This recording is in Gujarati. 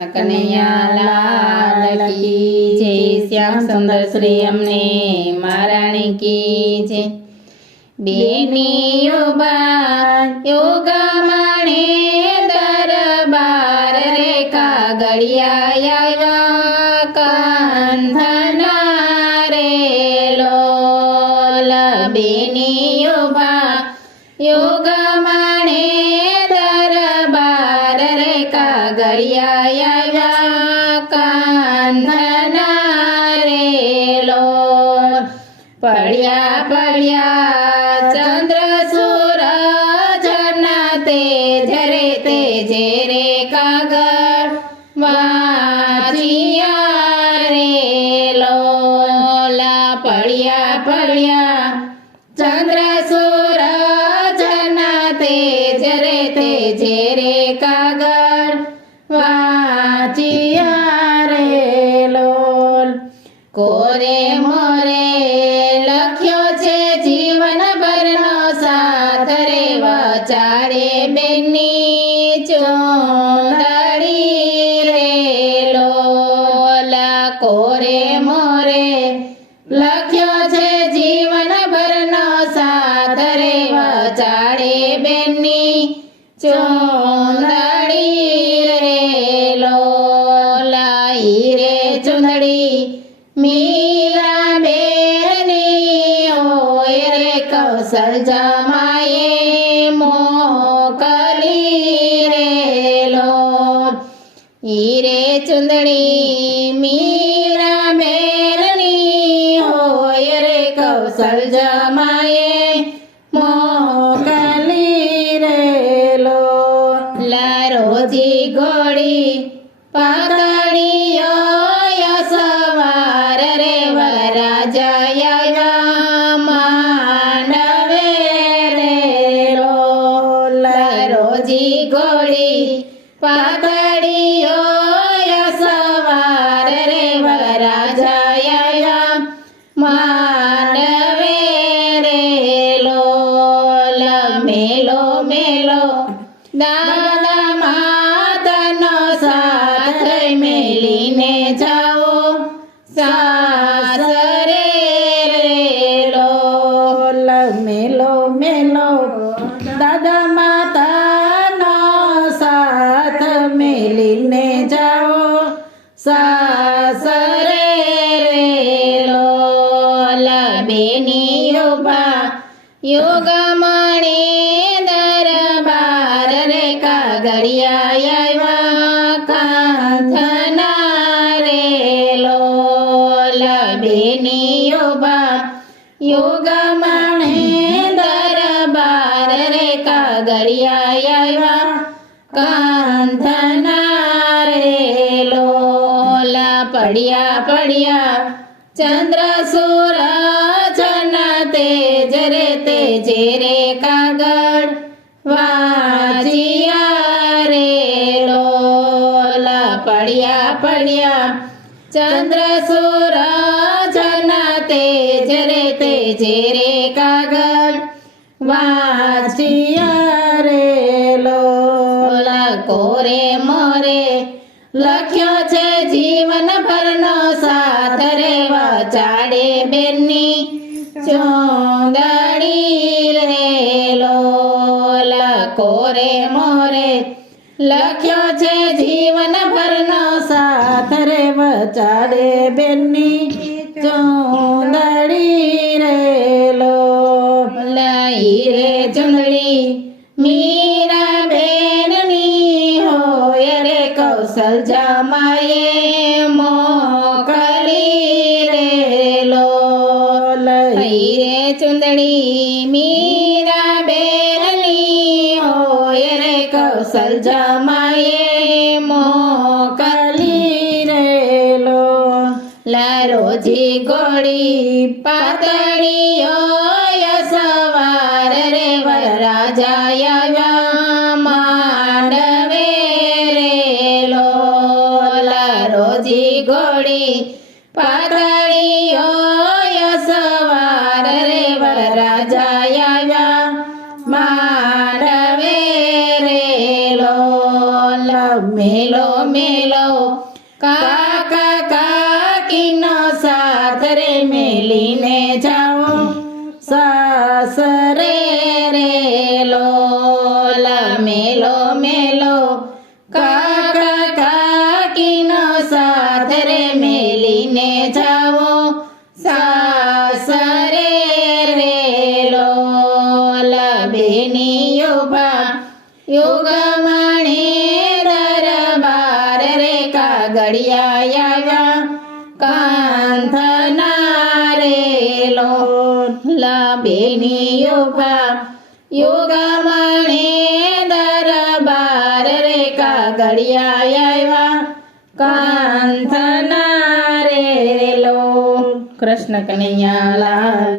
કનૈયા લાલ કી જય, શ્યામ સુંદર શ્રી અમને મહારાણી કી જય। બેની યોગા માણે દરબાર રે કાગળિયા આવ્યા કાંધના રે લોલ। બેની યોગા માણે દરબાર રે કાગળિયા પડ્યા પડ્યા ચંદ્ર સૂરજના તેજ રે કાગળ વાંચ્યા રે લોલા। પડ્યા પડ્યા ચંદ્ર સૂરજના તેજ રે કાગળ વાંચ્યા રે લોલ। કોરે મોરે લખ્યો છે જીવન ભરનો સાથ રે વચાડે બેનની ચોંદડી રે લોલા। કોરે મોરે લખ્યો છે જીવન ભરનો સાથ રે વચાડે બેનની ચોંદડી રે લોલા। હીરે ચુંદડી મીરા બેની હોય રે કૌશલ જમાએ મોકલી રે લોલ। હીરે ચુંદડી મીરા બેની હોય રે કૌશલ જમાએ મોકલી રે લોલ। રોજી ઘોડી પાતળીઓ સવાર રે વરાજાયા માંડવે રે લોલ। રોજી ઘોડી પાતળીઓ સવાર રે વરાજાયા માંડવે રે લોલ। મેલો મેલો દાદા માતાનો સાથ મેલીને જાઓ સાસરે રે લોલ। મેલો મેલો દાદા માતાનો સાથ મેલીને જાઓ સાસરે રે લોલ। બેની યોગા માણે દરબાર રે કાગળિયા આવ્યા કાંધના રે લોલ। બેની યોગા માણે દરબાર રે કાગળિયા આવ્યા કાંધના રે લોલ। પડ્યા પડ્યા ચંદ્ર સૂરજના તેજ રે કાગળ વાંચ્યા રે લોલ। પડ્યા પડ્યા ચંદ્ર સૂરજના તેજ રે કાગળ વાંચ્યા રે લોલ। કોરે મોરે લખ્યો છે જીવન ભરનો સાથ રે વચાડે બેનની ચોંદડી રે લોલ। કોરે મોરે લખ્યો છે જીવન ભરનો સાથ રે વચાડે બેનની ચોંદડી રે લોલ। હીરે ચુંદડી મીરા બેનની હોય રે કૌશલ જમાએ મોકલી રે લોલ। હીરે ચુંદડી મીરા બેનની હોય રે કૌશલ જમાએ મોકલી રે લોલ। રોજી ઘોડી પાતળીઓ સવાર રે વરાજાયા માંડવે રે લોલ। રોજી ઘોડી પાતળીઓ સવાર રે વરાજાયા માંડવે રે લોલ। મેલો મેલો કાકા કાકીનો સાથ રે મેલીને જાઓ સાસરે રે લોલા મેલો મેલો કાકા કાકીનો સાથ રે મેલીને જાઓ સાસરે રે લોલા બેનીઓ ભા યુગમણે દરબાર રે કાગળિયા આવ્યા કાંથના રે લોલા બેનીઓ ભા યુગમણે દરબાર રે કાગળિયા આવ્યા કાંથના રે લો કૃષ્ણ કનૈયા લાલ